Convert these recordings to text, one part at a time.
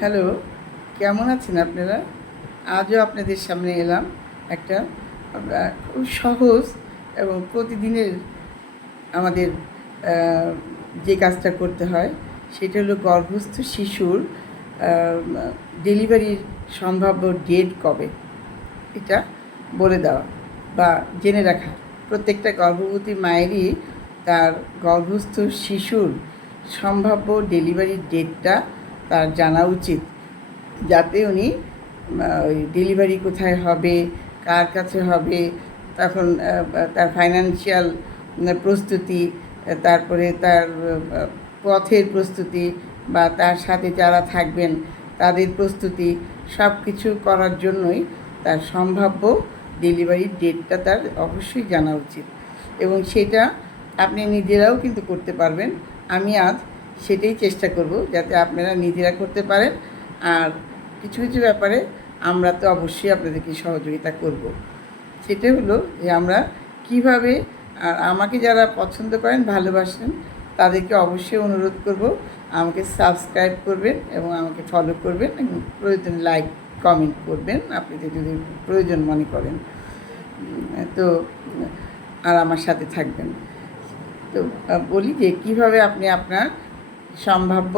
Hello, কেমন আছেন আপনারা? আজও আপনাদের সামনে এলাম একটা খুব সহজ এবং প্রতিদিনের আমাদের যে কাজটা করতে হয়, সেটা হলো গর্ভস্থ শিশুর ডেলিভারির সম্ভাব্য ডেট কবে? এটা বলে দেওয়া বা জেনে রাখা। প্রত্যেকটা গর্ভবতী মায়েরই তার গর্ভস্থ শিশুর সম্ভাব্য ডেলিভারির ডেটটা তার জানা উচিত যাতে উনি ওই ডেলিভারি কোথায় হবে, কার কাছে হবে, তখন তার ফাইন্যান্সিয়াল প্রস্তুতি, তারপরে তার পথের প্রস্তুতি বা তার সাথে যারা থাকবেন তাদের প্রস্তুতি সব কিছু করার জন্যই তার সম্ভাব্য ডেলিভারির ডেটটা তার অবশ্যই জানা উচিত। এবং সেটা আপনি নিজেরাও কিন্তু করতে পারবেন। আমি আজ সেটাই চেষ্টা করব যাতে আপনারা নিজেরা করতে পারেন। আর কিছু কিছু ব্যাপারে আমরা তো অবশ্যই আপনাদেরকে সহযোগিতা করব। সেটা হলো যে আমরা কীভাবে, আর আমাকে যারা পছন্দ করেন, ভালোবাসেন, তাদেরকে অবশ্যই অনুরোধ করব, আমাকে সাবস্ক্রাইব করবেন এবং আমাকে ফলো করবেন এবং প্রয়োজন লাইক কমেন্ট করবেন, আপনাদের যদি প্রয়োজন মনে করেন। তো, আর আমার সাথে থাকবেন। তো বলি যে কীভাবে আপনি আপনার সম্ভাব্য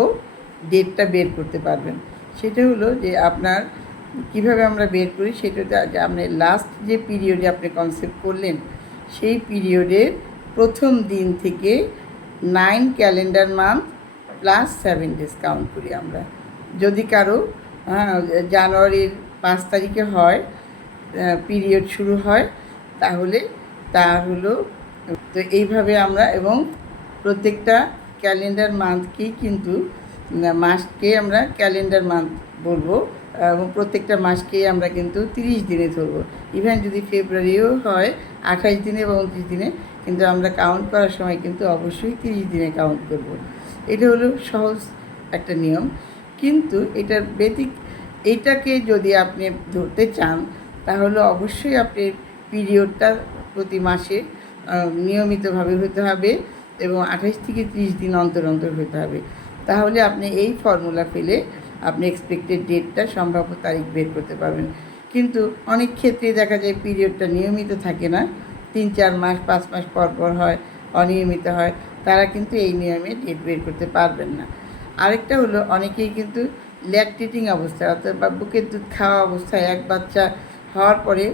ডেটটা বের করতে পারবেন। সেটা হলো যে আপনার কীভাবে আমরা বের করি সেটা যে আপনি লাস্ট যে পিরিয়ডে আপনি কনসেপ্ট করলেন সেই পিরিয়ডের প্রথম দিন থেকে nine calendar month plus seven days count করি আমরা। যদি কারও হ্যাঁ, জানুয়ারির পাঁচ তারিখে হয় পিরিয়ড শুরু হয় তাহলে তা হলো তো এইভাবে আমরা এবং প্রত্যেকটা ক্যালেন্ডার মান্থকেই কিন্তু মাসকে আমরা ক্যালেন্ডার মান্থ বলব, এবং প্রত্যেকটা মাসকেই আমরা কিন্তু তিরিশ দিনে ধরবো। ইভেন যদি ফেব্রুয়ারিও হয়, আঠাশ দিনে বা উনত্রিশ দিনে, কিন্তু আমরা কাউন্ট করার সময় কিন্তু অবশ্যই তিরিশ দিনে কাউন্ট করব। এটা হলো সহজ একটা নিয়ম। কিন্তু এটার ব্যতিক, এটাকে যদি আপনি ধরতে চান, তাহলে অবশ্যই আপনি পিরিয়ডটা প্রতি মাসে নিয়মিতভাবে হতে হবে। এবং আঠাশ থেকে ত্রিশ দিন অন্তর অন্তর হতে হবে। তাহলে আপনি এই ফর্মুলা ফেলে আপনি এক্সপেক্টেড ডেটটা সম্ভাব্য তারিখ বের করতে পারবেন। কিন্তু অনেক ক্ষেত্রে দেখা যায় পিরিয়ডটা নিয়মিত থাকে না। তিন, চার মাস, পাঁচ মাস পর পর হয়, অনিয়মিত হয়। তারা কিন্তু এই নিয়মে ডেট বের করতে পারবেন না। আরেকটা হলো, অনেকেই কিন্তু ল্যাকটেটিং অবস্থায় অর্থাৎ বা বুকের দুধ খাওয়া অবস্থায় এক বাচ্চা হওয়ার পরে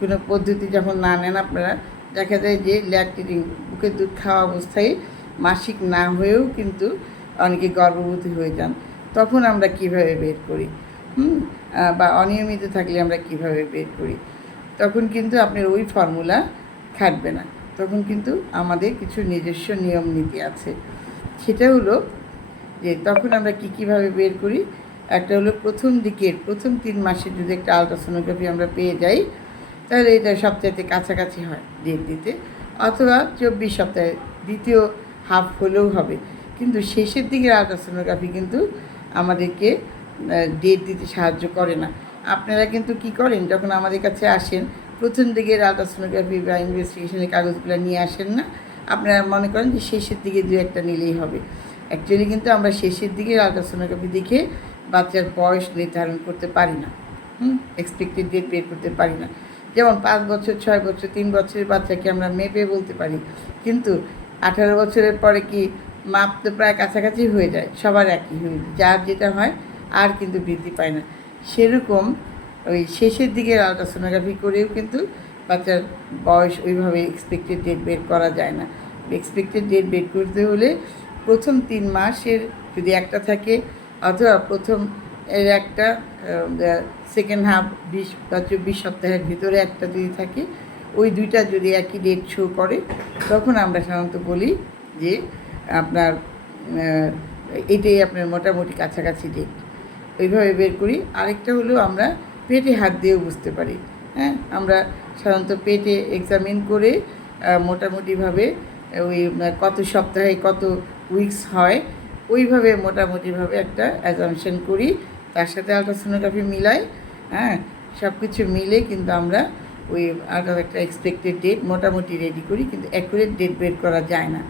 কোনো পদ্ধতি যখন না নেন আপনারা দেখা যায় যে ল্যাকটেটিং বুকের দুধ খাওয়া অবস্থায় মাসিক না হয়েও কিন্তু অনেকে গর্ভবতী হয়ে যান। তখন আমরা কীভাবে বের করি? হুম? বা অনিয়মিত থাকলে আমরা কীভাবে বের করি? তখন কিন্তু আপনার ওই ফর্মুলা খাটবে না। তখন কিন্তু আমাদের কিছু নিজস্ব নিয়ম নীতি আছে। সেটা হলো যে তখন আমরা কী কীভাবে বের করি? একটা হলো প্রথম দিকের, প্রথম তিন মাসের যদি একটা আলট্রাসোনোগ্রাফি আমরা পেয়ে যাই তাহলে এটা সপ্তাহে কাছাকাছি হয় ডেট দিতে। অথবা চব্বিশ সপ্তাহে দ্বিতীয় হাফ হলেও হবে। কিন্তু শেষের দিকে আলট্রাসোনোগ্রাফি কিন্তু আমাদেরকে ডেট দিতে সাহায্য করে না। আপনারা কিন্তু কি করেন, যখন আমাদের কাছে আসেন, প্রথম দিকের আলট্রাসোনোগ্রাফি বা ইনভেস্টিগেশনের কাগজগুলো নিয়ে আসেন না, আপনারা মনে করেন যে শেষের দিকে দু একটা নিলেই হবে। অ্যাকচুয়ালি কিন্তু আমরা শেষের দিকে আলট্রাসোনোগ্রাফি দেখে বাচ্চার বয়স নির্ধারণ করতে পারি না। হুম এক্সপেক্টেড ডেট বের করতে পারি না। যেমন পাঁচ বছর, ছয় বছর, তিন বছরের বাচ্চাকে আমরা মেপে বলতে পারি। কিন্তু আঠারো বছরের পরে কি মাপ তো প্রায় কাছাকাছি হয়ে যায়, সবার একই হয়ে। যার যেটা হয়, আর কিন্তু বৃদ্ধি পায় না। সেরকম ওই শেষের দিকে আলট্রাসোনোগ্রাফি করেও কিন্তু বাচ্চার বয়স ওইভাবে এক্সপেক্টেড ডেট বের করা যায় না। এক্সপেক্টেড ডেট বের করতে হলে প্রথম তিন মাসের যদি একটা থাকে, অথবা প্রথম এর একটা সেকেন্ড হাফ বিশ বা চব্বিশ সপ্তাহের ভিতরে একটা যদি থাকে, ওই দুইটা যদি একই ডেট শো করে, তখন আমরা সাধারণত বলি যে আপনার এটাই আপনার মোটামুটি কাছাকাছি ডেট ওইভাবে বের করি। আরেকটা হলো আমরা পেটে হাত দিয়েও বুঝতে পারি। হ্যাঁ আমরা সাধারণত পেটে এক্সামিন করে মোটামুটিভাবে ওই কত সপ্তাহে কত উইকস হয়, ওইভাবে মোটামুটিভাবে একটা অ্যাজামশন করি। তার সাথে আলট্রাসোনোগ্রাফি মিলাই হ্যাঁ সব কিছু মিলে কিন্তু আমরা ওই আলট্রা একটা এক্সপেক্টেড ডেট মোটামুটি রেডি করি, কিন্তু অ্যাকুরেট ডেট বের করা যায় না।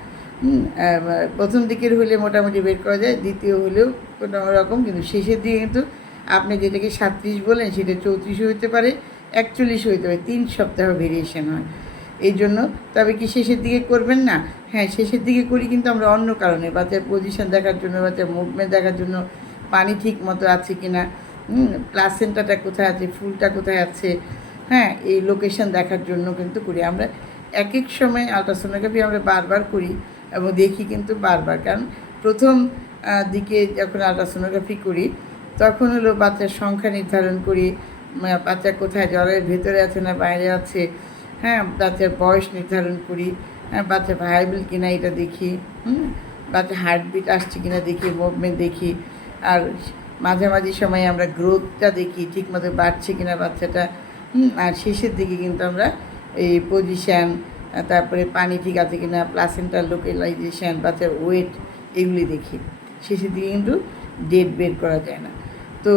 প্রথম দিকের হলে মোটামুটি বের করা যায়, দ্বিতীয় হলেও কোনো রকম, কিন্তু শেষের দিকে কিন্তু আপনি যেটাকে সাতত্রিশ বলেন, সেটা চৌত্রিশও হতে পারে একচল্লিশও হতে পারে, তিন সপ্তাহ ভেরিয়েশন হয়। এই জন্য তবে কি শেষের দিকে করবেন না? হ্যাঁ শেষের দিকে করি কিন্তু আমরা অন্য কারণে বাচ্চার পজিশন দেখার জন্য বাচ্চার মুভমেন্ট দেখার জন্য পানি ঠিক মতো আছে কি না প্লাসেন্টাটা কোথায় আছে, ফুলটা কোথায় আছে হ্যাঁ এই লোকেশন দেখার জন্য কিন্তু করি। আমরা এক এক সময় আলট্রাসোনোগ্রাফি আমরা বারবার করি এবং দেখি কিন্তু বারবার। কারণ প্রথম দিকে যখন আলট্রাসোনোগ্রাফি করি, তখন হলো বাচ্চার সংখ্যা নির্ধারণ করি বাচ্চা কোথায় জ্বরের ভেতরে আছে না বাইরে আছে হ্যাঁ বাচ্চার বয়স নির্ধারণ করি হ্যাঁ বাচ্চা ভাইবেল কিনা এটা দেখি, হুম বাচ্চা হার্টবিট আসছে কিনা দেখি মুভমেন্ট দেখি আর মাঝামাঝি সময়ে আমরা গ্রোথটা দেখি, ঠিকমতো বাড়ছে কিনা বাচ্চাটা আর শেষের দিকে কিন্তু আমরা এই পজিশান তারপরে পানি ঠিক আছে কিনা প্লাসেন্টার লোকেলাইজেশন বাচ্চার ওয়েট এগুলি দেখি। শেষের দিকে কিন্তু ডেট বের করা যায় না। তো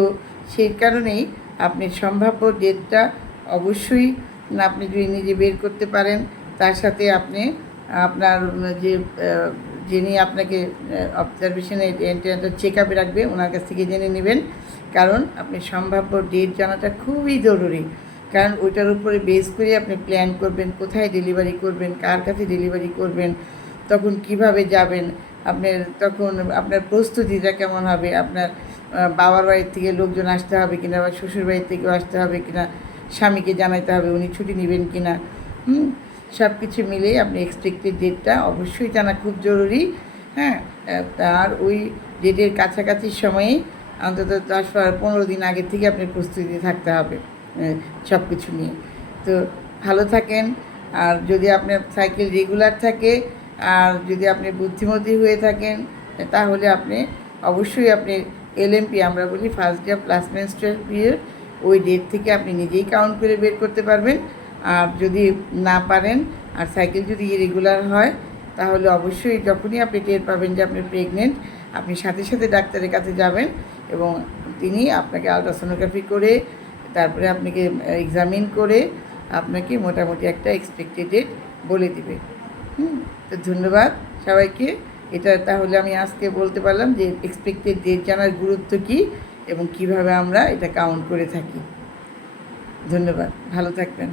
সেই কারণেই আপনি সম্ভাব্য ডেটটা অবশ্যই আপনি যদি নিজে বের করতে পারেন, তার সাথে আপনি আপনার যে যিনি আপনাকে অবজারভেশনে চেক আপে রাখবে, ওনার কাছ থেকে জেনে নেবেন। কারণ আপনি সম্ভাব্য ডেট জানাটা খুবই জরুরি। কারণ ওইটার উপরে বেস করে আপনি প্ল্যান করবেন, কোথায় ডেলিভারি করবেন, কার কাছে ডেলিভারি করবেন, তখন কীভাবে যাবেন, আপনার তখন আপনার প্রস্তুতিটা কেমন হবে, আপনার বাবার বাড়ির থেকে লোকজন আসতে হবে কিনা বা শ্বশুর বাড়ির থেকেও আসতে হবে কিনা, স্বামীকে জানাইতে হবে উনি ছুটি নেবেন কিনা, হুম? সব কিছু মিলেই আপনি এক্সপেক্টেড ডেটটা অবশ্যই জানা খুব জরুরি। হ্যাঁ তার ওই ডেটের কাছাকাছি সময়ে অন্তত দশ পনেরো দিন আগে থেকে আপনি প্রস্তুতি থাকতে হবে সব কিছু নিয়ে। তো ভালো থাকেন, আর যদি আপনার সাইকেল রেগুলার থাকে, আর যদি আপনি বুদ্ধিমতী হয়ে থাকেন, তাহলে আপনি অবশ্যই আপনি এলএমপি আমরা বলি first day plus menstrual period ওই ডেট থেকে আপনি নিজেই কাউন্ট করে বের করতে পারবেন। আর যদি না পারেন আর সাইকেল যদি ইরেগুলার হয়, তাহলে অবশ্যই যখনই আপনি টের পাবেন যে আপনি প্রেগনেন্ট আপনি সাথে সাথে ডাক্তারের কাছে যাবেন এবং তিনি আপনাকে আলট্রাসোনোগ্রাফি করে, তারপরে আপনাকে এক্সামিন করে আপনাকে মোটামুটি একটা এক্সপেক্টেড ডেট বলে দিবে। হুম, তো ধন্যবাদ সবাইকে। এটা তাহলে আমি আজকে বলতে পারলাম যে এক্সপেক্টেড ডেট জানার গুরুত্ব কী এবং কীভাবে আমরা এটা কাউন্ট করে থাকি। ধন্যবাদ, ভালো থাকবেন।